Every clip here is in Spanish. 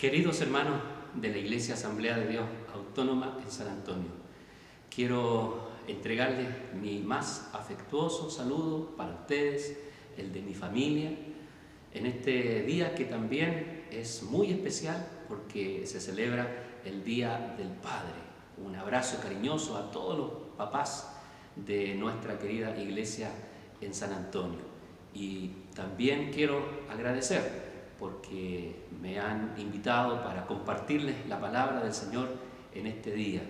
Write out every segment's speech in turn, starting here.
Queridos hermanos de la Iglesia Asamblea de Dios Autónoma en San Antonio, quiero entregarles mi más afectuoso saludo para ustedes, el de mi familia, en este día que también es muy especial porque se celebra el Día del Padre. Un abrazo cariñoso a todos los papás de nuestra querida Iglesia en San Antonio. Y también quiero agradecer porque me han invitado para compartirles la palabra del Señor en este día.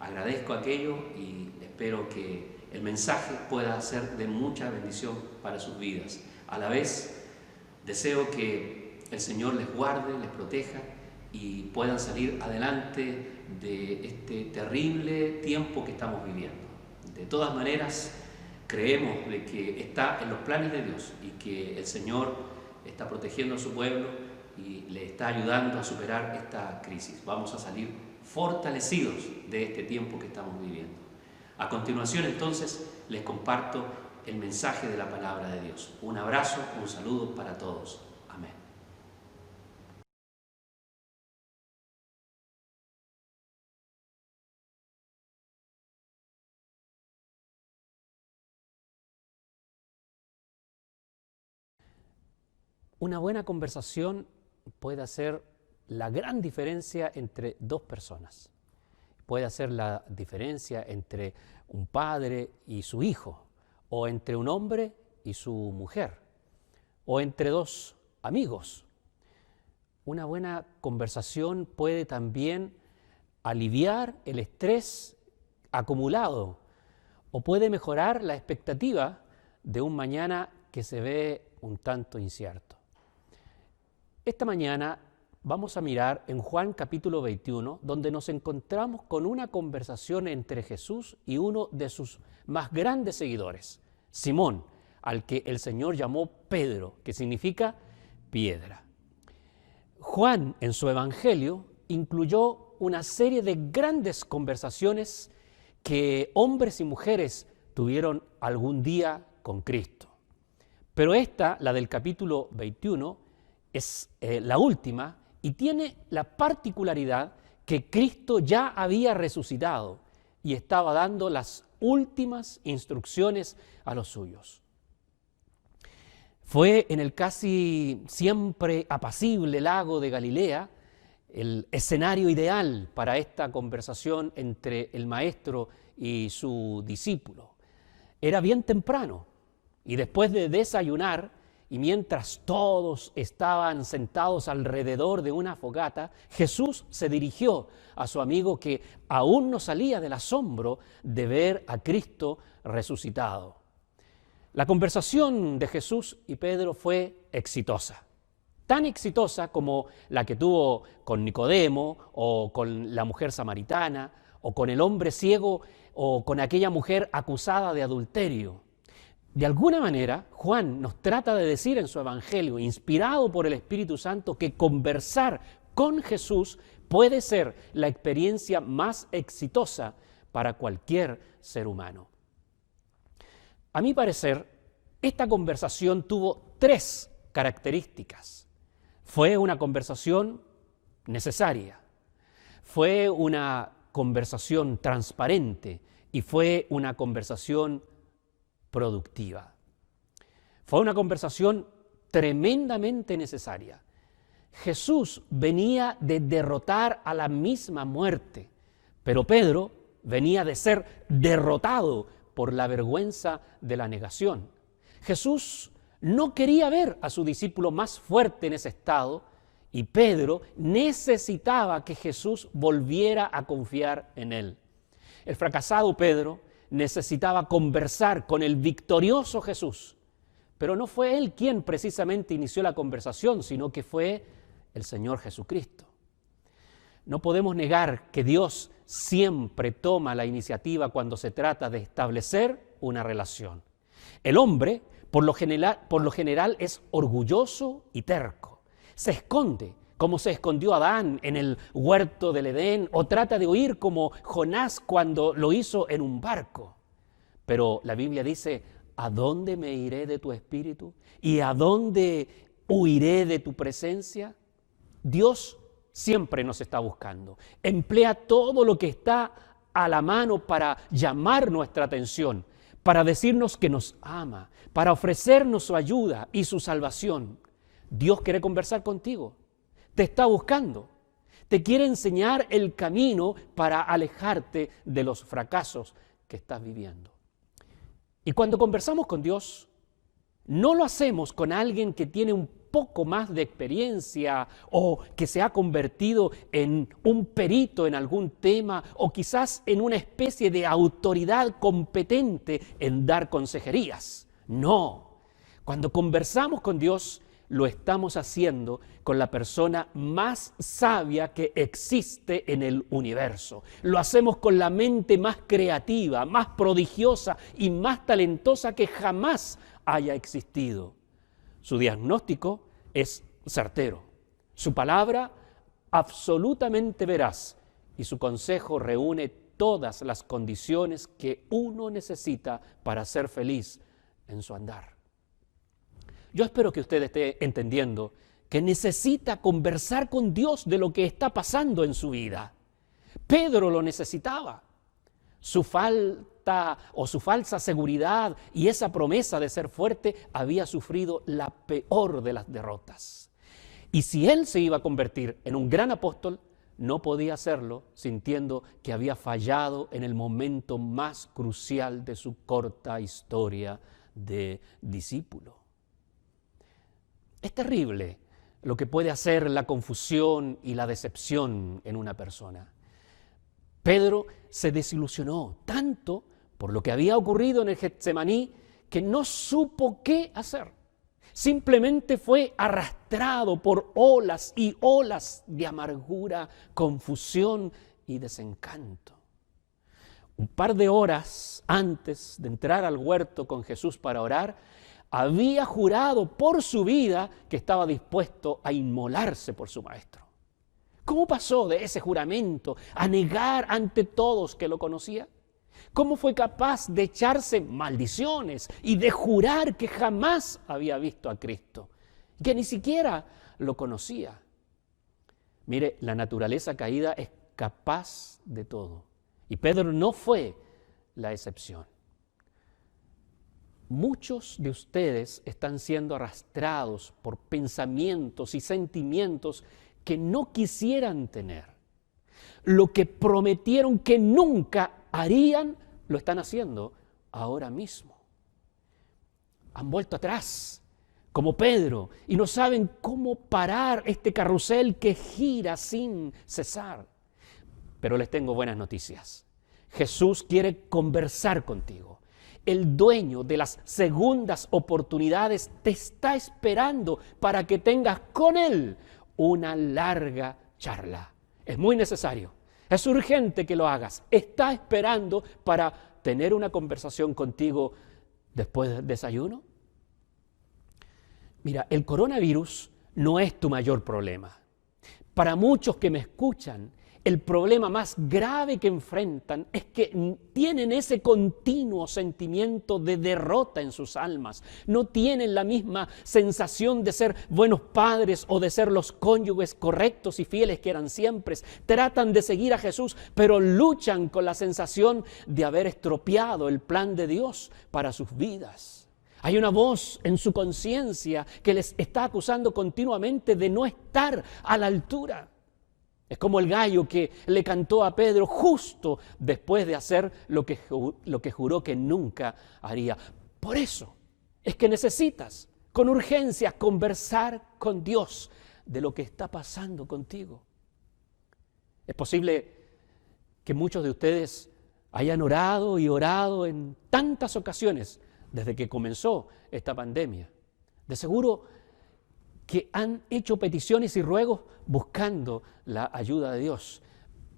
Agradezco aquello y espero que el mensaje pueda ser de mucha bendición para sus vidas. A la vez, deseo que el Señor les guarde, les proteja y puedan salir adelante de este terrible tiempo que estamos viviendo. De todas maneras, creemos de que está en los planes de Dios y que el Señor está protegiendo a su pueblo y le está ayudando a superar esta crisis. Vamos a salir fortalecidos de este tiempo que estamos viviendo. A continuación, entonces, les comparto el mensaje de la palabra de Dios. Un abrazo, un saludo para todos. Amén. Una buena conversación puede hacer la gran diferencia entre dos personas. Puede hacer la diferencia entre un padre y su hijo, o entre un hombre y su mujer, o entre dos amigos. Una buena conversación puede también aliviar el estrés acumulado, o puede mejorar la expectativa de un mañana que se ve un tanto incierto. Esta mañana vamos a mirar en Juan capítulo 21, donde nos encontramos con una conversación entre Jesús y uno de sus más grandes seguidores, Simón, al que el Señor llamó Pedro, que significa piedra. Juan, en su evangelio, incluyó una serie de grandes conversaciones que hombres y mujeres tuvieron algún día con Cristo. Pero esta, la del capítulo 21, es la última y tiene la particularidad que Cristo ya había resucitado y estaba dando las últimas instrucciones a los suyos. Fue en el casi siempre apacible lago de Galilea el escenario ideal para esta conversación entre el maestro y su discípulo. Era bien temprano y después de desayunar, y mientras todos estaban sentados alrededor de una fogata, Jesús se dirigió a su amigo que aún no salía del asombro de ver a Cristo resucitado. La conversación de Jesús y Pedro fue exitosa, tan exitosa como la que tuvo con Nicodemo o con la mujer samaritana o con el hombre ciego o con aquella mujer acusada de adulterio. De alguna manera, Juan nos trata de decir en su evangelio, inspirado por el Espíritu Santo, que conversar con Jesús puede ser la experiencia más exitosa para cualquier ser humano. A mi parecer, esta conversación tuvo tres características. Fue una conversación necesaria, fue una conversación transparente y fue una conversación productiva. Fue una conversación tremendamente necesaria. Jesús venía de derrotar a la misma muerte, pero Pedro venía de ser derrotado por la vergüenza de la negación. Jesús no quería ver a su discípulo más fuerte en ese estado y Pedro necesitaba que Jesús volviera a confiar en él. El fracasado Pedro necesitaba conversar con el victorioso Jesús, pero no fue él quien precisamente inició la conversación, sino que fue el Señor Jesucristo. No podemos negar que Dios siempre toma la iniciativa cuando se trata de establecer una relación. El hombre, por lo general, es orgulloso y terco. Se esconde, como se escondió Adán en el huerto del Edén, o trata de huir como Jonás cuando lo hizo en un barco. Pero la Biblia dice, ¿a dónde me iré de tu espíritu? ¿Y a dónde huiré de tu presencia? Dios siempre nos está buscando. Emplea todo lo que está a la mano para llamar nuestra atención, para decirnos que nos ama, para ofrecernos su ayuda y su salvación. Dios quiere conversar contigo, te está buscando, te quiere enseñar el camino para alejarte de los fracasos que estás viviendo. Y cuando conversamos con Dios, no lo hacemos con alguien que tiene un poco más de experiencia o que se ha convertido en un perito en algún tema o quizás en una especie de autoridad competente en dar consejerías. No, cuando conversamos con Dios, lo estamos haciendo con la persona más sabia que existe en el universo. Lo hacemos con la mente más creativa, más prodigiosa y más talentosa que jamás haya existido. Su diagnóstico es certero, su palabra absolutamente veraz y su consejo reúne todas las condiciones que uno necesita para ser feliz en su andar. Yo espero que usted esté entendiendo que necesita conversar con Dios de lo que está pasando en su vida. Pedro lo necesitaba. Su falta o su falsa seguridad y esa promesa de ser fuerte había sufrido la peor de las derrotas. Y si él se iba a convertir en un gran apóstol, no podía hacerlo sintiendo que había fallado en el momento más crucial de su corta historia de discípulo. Es terrible lo que puede hacer la confusión y la decepción en una persona. Pedro se desilusionó tanto por lo que había ocurrido en el Getsemaní que no supo qué hacer. Simplemente fue arrastrado por olas y olas de amargura, confusión y desencanto. Un par de horas antes de entrar al huerto con Jesús para orar, había jurado por su vida que estaba dispuesto a inmolarse por su maestro. ¿Cómo pasó de ese juramento a negar ante todos que lo conocía? ¿Cómo fue capaz de echarse maldiciones y de jurar que jamás había visto a Cristo, que ni siquiera lo conocía? Mire, la naturaleza caída es capaz de todo y Pedro no fue la excepción. Muchos de ustedes están siendo arrastrados por pensamientos y sentimientos que no quisieran tener. Lo que prometieron que nunca harían, lo están haciendo ahora mismo. Han vuelto atrás, como Pedro, y no saben cómo parar este carrusel que gira sin cesar. Pero les tengo buenas noticias. Jesús quiere conversar contigo. El dueño de las segundas oportunidades te está esperando para que tengas con Él una larga charla. Es muy necesario, es urgente que lo hagas. Está esperando para tener una conversación contigo después del desayuno. Mira, el coronavirus no es tu mayor problema. Para muchos que me escuchan, el problema más grave que enfrentan es que tienen ese continuo sentimiento de derrota en sus almas. No tienen la misma sensación de ser buenos padres o de ser los cónyuges correctos y fieles que eran siempre. Tratan de seguir a Jesús, pero luchan con la sensación de haber estropeado el plan de Dios para sus vidas. Hay una voz en su conciencia que les está acusando continuamente de no estar a la altura. Es como el gallo que le cantó a Pedro justo después de hacer lo que juró que nunca haría. Por eso es que necesitas con urgencia conversar con Dios de lo que está pasando contigo. Es posible que muchos de ustedes hayan orado y orado en tantas ocasiones desde que comenzó esta pandemia. De seguro que han hecho peticiones y ruegos buscando la ayuda de Dios.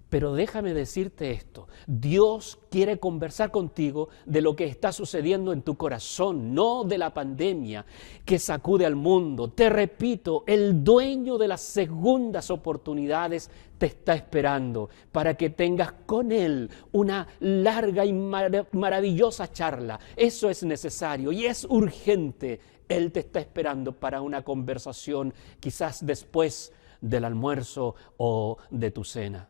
Pero déjame decirte esto, Dios quiere conversar contigo de lo que está sucediendo en tu corazón, no de la pandemia que sacude al mundo. Te repito, el dueño de las segundas oportunidades te está esperando para que tengas con Él una larga y maravillosa charla. Eso es necesario y es urgente. Él te está esperando para una conversación quizás después del almuerzo o de tu cena.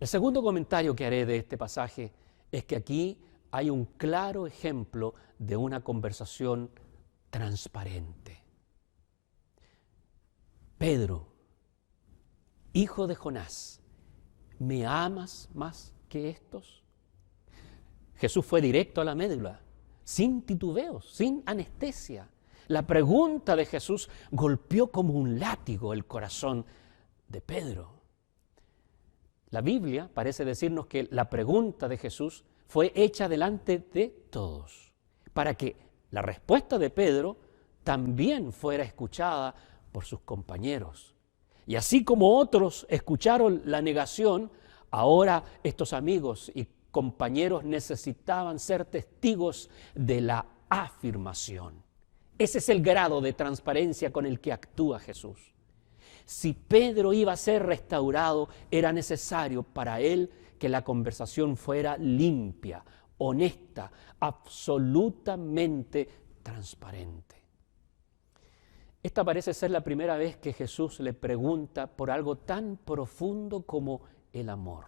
El segundo comentario que haré de este pasaje es que aquí hay un claro ejemplo de una conversación transparente. Pedro, hijo de Jonás, ¿me amas más que estos? Jesús fue directo a la médula, sin titubeos, sin anestesia. La pregunta de Jesús golpeó como un látigo el corazón de Pedro. La Biblia parece decirnos que la pregunta de Jesús fue hecha delante de todos, para que la respuesta de Pedro también fuera escuchada por sus compañeros. Y así como otros escucharon la negación, ahora estos amigos y compañeros necesitaban ser testigos de la afirmación. Ese es el grado de transparencia con el que actúa Jesús. Si Pedro iba a ser restaurado, era necesario para él que la conversación fuera limpia, honesta, absolutamente transparente. Esta parece ser la primera vez que Jesús le pregunta por algo tan profundo como el amor.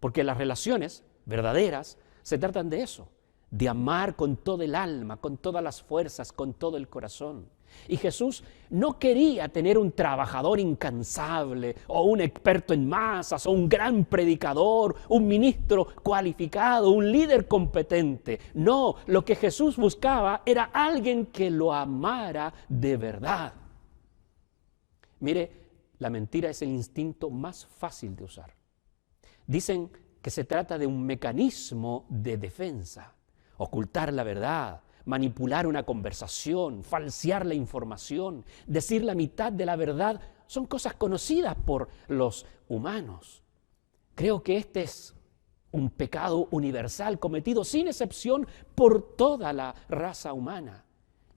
Porque las relaciones verdaderas se tratan de eso, de amar con todo el alma, con todas las fuerzas, con todo el corazón. Y Jesús no quería tener un trabajador incansable o un experto en masas o un gran predicador, un ministro cualificado, un líder competente. No, lo que Jesús buscaba era alguien que lo amara de verdad. Mire, la mentira es el instinto más fácil de usar. Dicen que se trata de un mecanismo de defensa, ocultar la verdad, manipular una conversación, falsear la información, decir la mitad de la verdad, son cosas conocidas por los humanos. Creo que este es un pecado universal cometido sin excepción por toda la raza humana.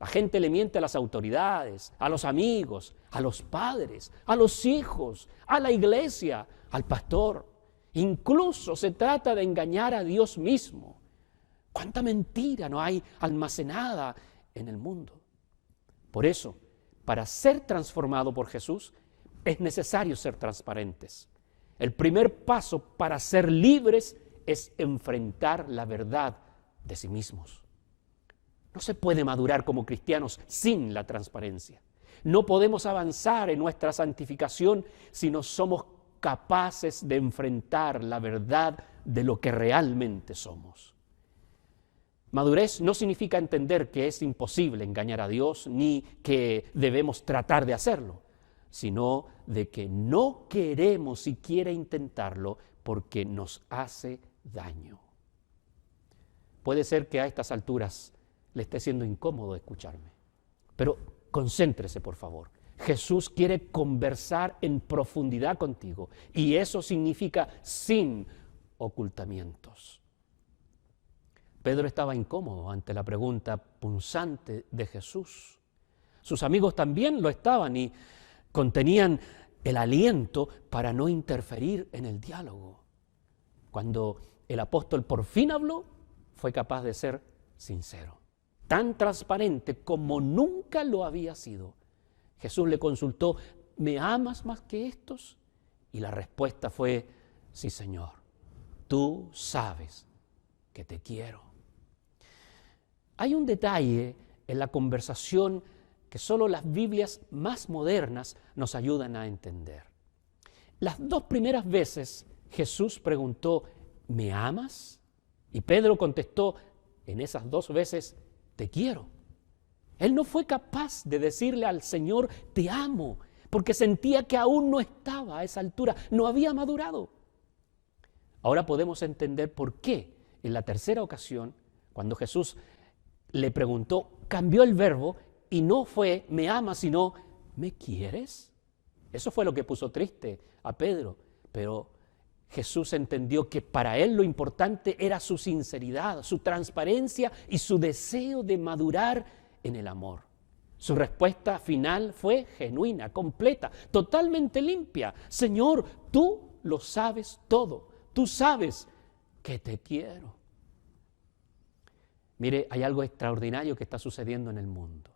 La gente le miente a las autoridades, a los amigos, a los padres, a los hijos, a la iglesia, al pastor. Incluso se trata de engañar a Dios mismo. ¿Cuánta mentira no hay almacenada en el mundo? Por eso, para ser transformado por Jesús, es necesario ser transparentes. El primer paso para ser libres es enfrentar la verdad de sí mismos. No se puede madurar como cristianos sin la transparencia. No podemos avanzar en nuestra santificación si no somos capaces de enfrentar la verdad de lo que realmente somos. Madurez no significa entender que es imposible engañar a Dios ni que debemos tratar de hacerlo, sino de que no queremos siquiera intentarlo porque nos hace daño. Puede ser que a estas alturas le esté siendo incómodo escucharme, pero concéntrese, por favor. Jesús quiere conversar en profundidad contigo y eso significa sin ocultamientos. Pedro estaba incómodo ante la pregunta punzante de Jesús. Sus amigos también lo estaban y contenían el aliento para no interferir en el diálogo. Cuando el apóstol por fin habló, fue capaz de ser sincero, tan transparente como nunca lo había sido. Jesús le consultó, ¿me amas más que estos? Y la respuesta fue, sí, Señor, tú sabes que te quiero. Hay un detalle en la conversación que solo las Biblias más modernas nos ayudan a entender. Las dos primeras veces Jesús preguntó, ¿me amas? Y Pedro contestó, en esas dos veces, te quiero. Él no fue capaz de decirle al Señor, te amo, porque sentía que aún no estaba a esa altura, no había madurado. Ahora podemos entender por qué en la tercera ocasión, cuando Jesús le preguntó, cambió el verbo y no fue me amas, sino ¿me quieres? Eso fue lo que puso triste a Pedro, pero Jesús entendió que para él lo importante era su sinceridad, su transparencia y su deseo de madurar en el amor. Su respuesta final fue genuina, completa, totalmente limpia. Señor, tú lo sabes todo, tú sabes que te quiero. Mire, hay algo extraordinario que está sucediendo en el mundo.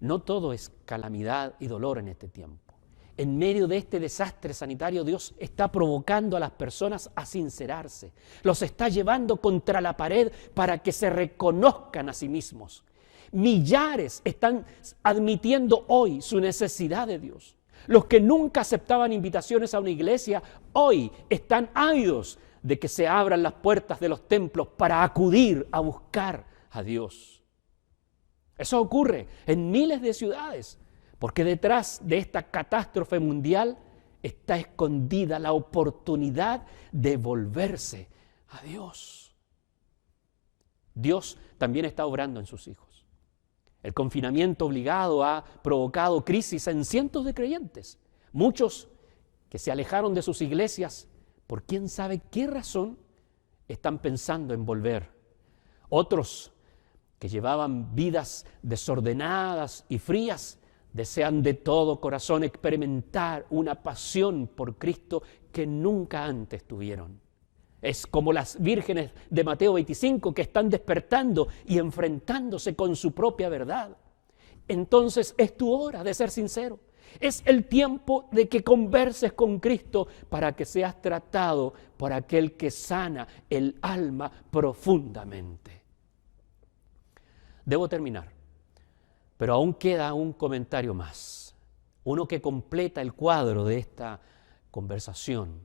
No todo es calamidad y dolor en este tiempo. En medio de este desastre sanitario, Dios está provocando a las personas a sincerarse. Los está llevando contra la pared para que se reconozcan a sí mismos. Millares están admitiendo hoy su necesidad de Dios. Los que nunca aceptaban invitaciones a una iglesia, hoy están ávidos de que se abran las puertas de los templos para acudir a buscar a Dios. Eso ocurre en miles de ciudades, porque detrás de esta catástrofe mundial está escondida la oportunidad de volverse a Dios. Dios también está obrando en sus hijos. El confinamiento obligado ha provocado crisis en cientos de creyentes. Muchos que se alejaron de sus iglesias, por quién sabe qué razón, están pensando en volver. Otros que llevaban vidas desordenadas y frías, desean de todo corazón experimentar una pasión por Cristo que nunca antes tuvieron. Es como las vírgenes de Mateo 25 que están despertando y enfrentándose con su propia verdad. Entonces es tu hora de ser sincero. Es el tiempo de que converses con Cristo para que seas tratado por aquel que sana el alma profundamente. Debo terminar, pero aún queda un comentario más, uno que completa el cuadro de esta conversación.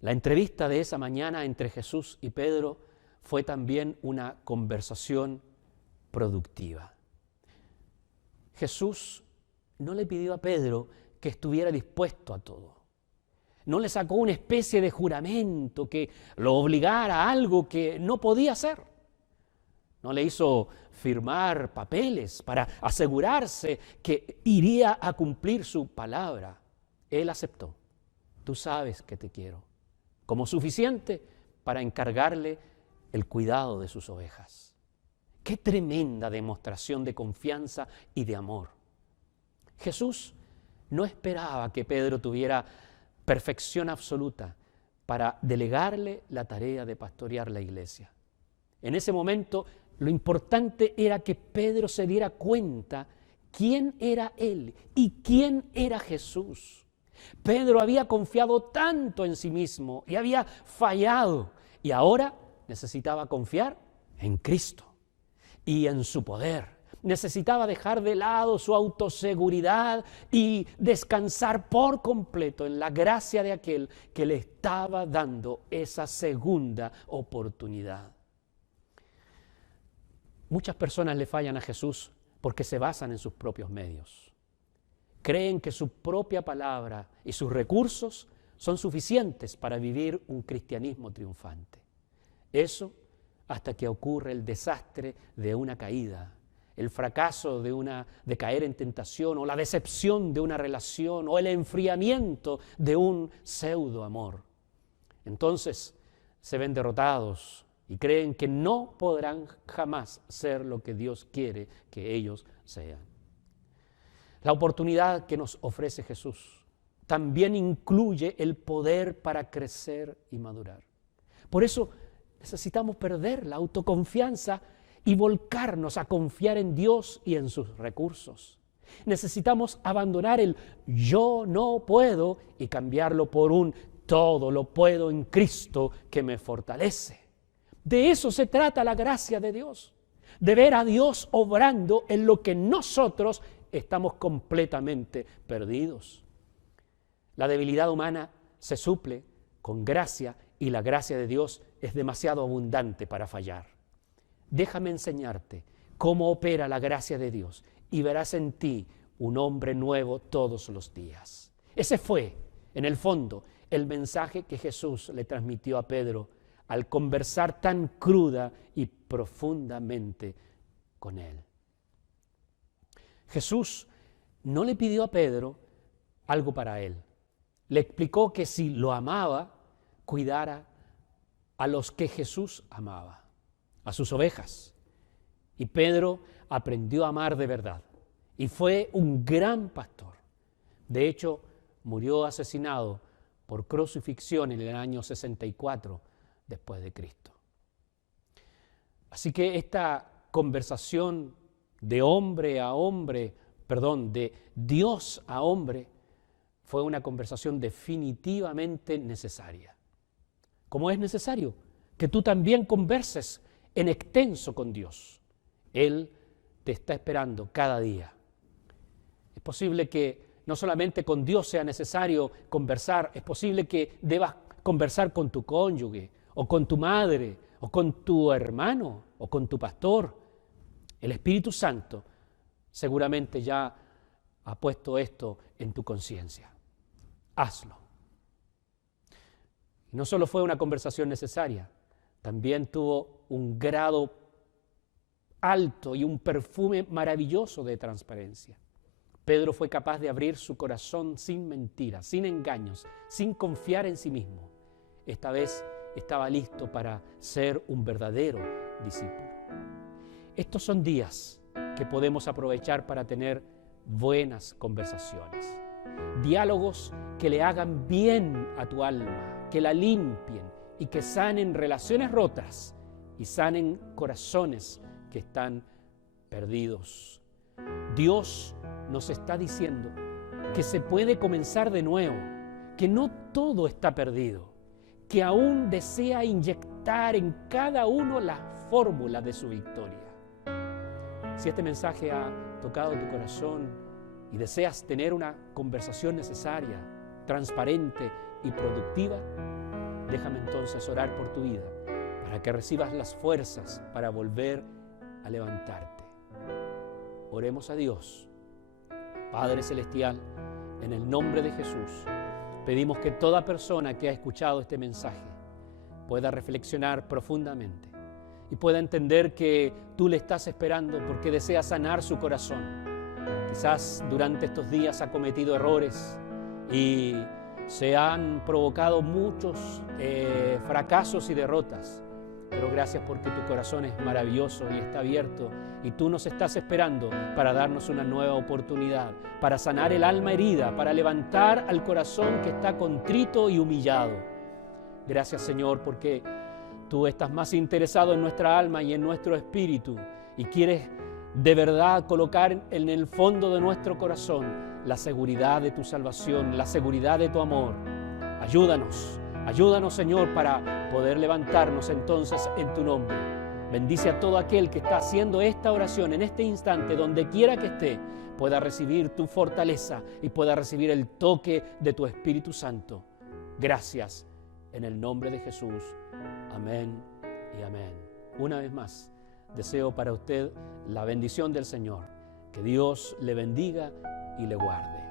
La entrevista de esa mañana entre Jesús y Pedro fue también una conversación productiva. Jesús no le pidió a Pedro que estuviera dispuesto a todo. No le sacó una especie de juramento que lo obligara a algo que no podía hacer. No le hizo firmar papeles para asegurarse que iría a cumplir su palabra. Él aceptó. Tú sabes que te quiero, como suficiente para encargarle el cuidado de sus ovejas. ¡Qué tremenda demostración de confianza y de amor! Jesús no esperaba que Pedro tuviera perfección absoluta para delegarle la tarea de pastorear la iglesia. En ese momento, lo importante era que Pedro se diera cuenta quién era él y quién era Jesús. Pedro había confiado tanto en sí mismo y había fallado, y ahora necesitaba confiar en Cristo y en su poder. Necesitaba dejar de lado su autoseguridad y descansar por completo en la gracia de aquel que le estaba dando esa segunda oportunidad. Muchas personas le fallan a Jesús porque se basan en sus propios medios. Creen que su propia palabra y sus recursos son suficientes para vivir un cristianismo triunfante. Eso hasta que ocurre el desastre de una caída, el fracaso de caer en tentación, o la decepción de una relación, o el enfriamiento de un pseudo amor. Entonces se ven derrotados y creen que no podrán jamás ser lo que Dios quiere que ellos sean. La oportunidad que nos ofrece Jesús también incluye el poder para crecer y madurar. Por eso necesitamos perder la autoconfianza y volcarnos a confiar en Dios y en sus recursos. Necesitamos abandonar el yo no puedo y cambiarlo por un todo lo puedo en Cristo que me fortalece. De eso se trata la gracia de Dios, de ver a Dios obrando en lo que nosotros estamos completamente perdidos. La debilidad humana se suple con gracia y la gracia de Dios es demasiado abundante para fallar. Déjame enseñarte cómo opera la gracia de Dios y verás en ti un hombre nuevo todos los días. Ese fue, en el fondo, el mensaje que Jesús le transmitió a Pedro al conversar tan cruda y profundamente con él. Jesús no le pidió a Pedro algo para él. Le explicó que si lo amaba, cuidara a los que Jesús amaba, a sus ovejas. Y Pedro aprendió a amar de verdad y fue un gran pastor. De hecho, murió asesinado por crucifixión en el año 64 después de Cristo. Así que esta conversación de hombre a hombre, perdón, de Dios a hombre, fue una conversación definitivamente necesaria. Como es necesario que tú también converses en extenso con Dios. Él te está esperando cada día. Es posible que no solamente con Dios sea necesario conversar, es posible que debas conversar con tu cónyuge, o con tu madre, o con tu hermano, o con tu pastor. El Espíritu Santo seguramente ya ha puesto esto en tu conciencia. Hazlo. No solo fue una conversación necesaria, también tuvo un grado alto y un perfume maravilloso de transparencia. Pedro fue capaz de abrir su corazón sin mentiras, sin engaños, sin confiar en sí mismo. Esta vez estaba listo para ser un verdadero discípulo. Estos son días que podemos aprovechar para tener buenas conversaciones, diálogos que le hagan bien a tu alma, que la limpien y que sanen relaciones rotas y sanen corazones que están perdidos. Dios nos está diciendo que se puede comenzar de nuevo, que no todo está perdido, que aún desea inyectar en cada uno la fórmula de su victoria. Si este mensaje ha tocado tu corazón y deseas tener una conversación necesaria, transparente y productiva, déjame entonces orar por tu vida para que recibas las fuerzas para volver a levantarte. Oremos a Dios. Padre Celestial, en el nombre de Jesús, pedimos que toda persona que ha escuchado este mensaje pueda reflexionar profundamente y pueda entender que tú le estás esperando porque deseas sanar su corazón. Quizás durante estos días ha cometido errores y se han provocado muchos fracasos y derrotas. Pero gracias porque tu corazón es maravilloso y está abierto y tú nos estás esperando para darnos una nueva oportunidad, para sanar el alma herida, para levantar al corazón que está contrito y humillado. Gracias, Señor, porque tú estás más interesado en nuestra alma y en nuestro espíritu y quieres de verdad colocar en el fondo de nuestro corazón la seguridad de tu salvación, la seguridad de tu amor. Ayúdanos, Señor, para poder levantarnos entonces en tu nombre. Bendice a todo aquel que está haciendo esta oración en este instante, donde quiera que esté, pueda recibir tu fortaleza y pueda recibir el toque de tu Espíritu Santo. Gracias, en el nombre de Jesús. Amén y amén. Una vez más, deseo para usted la bendición del Señor. Que Dios le bendiga y le guarde.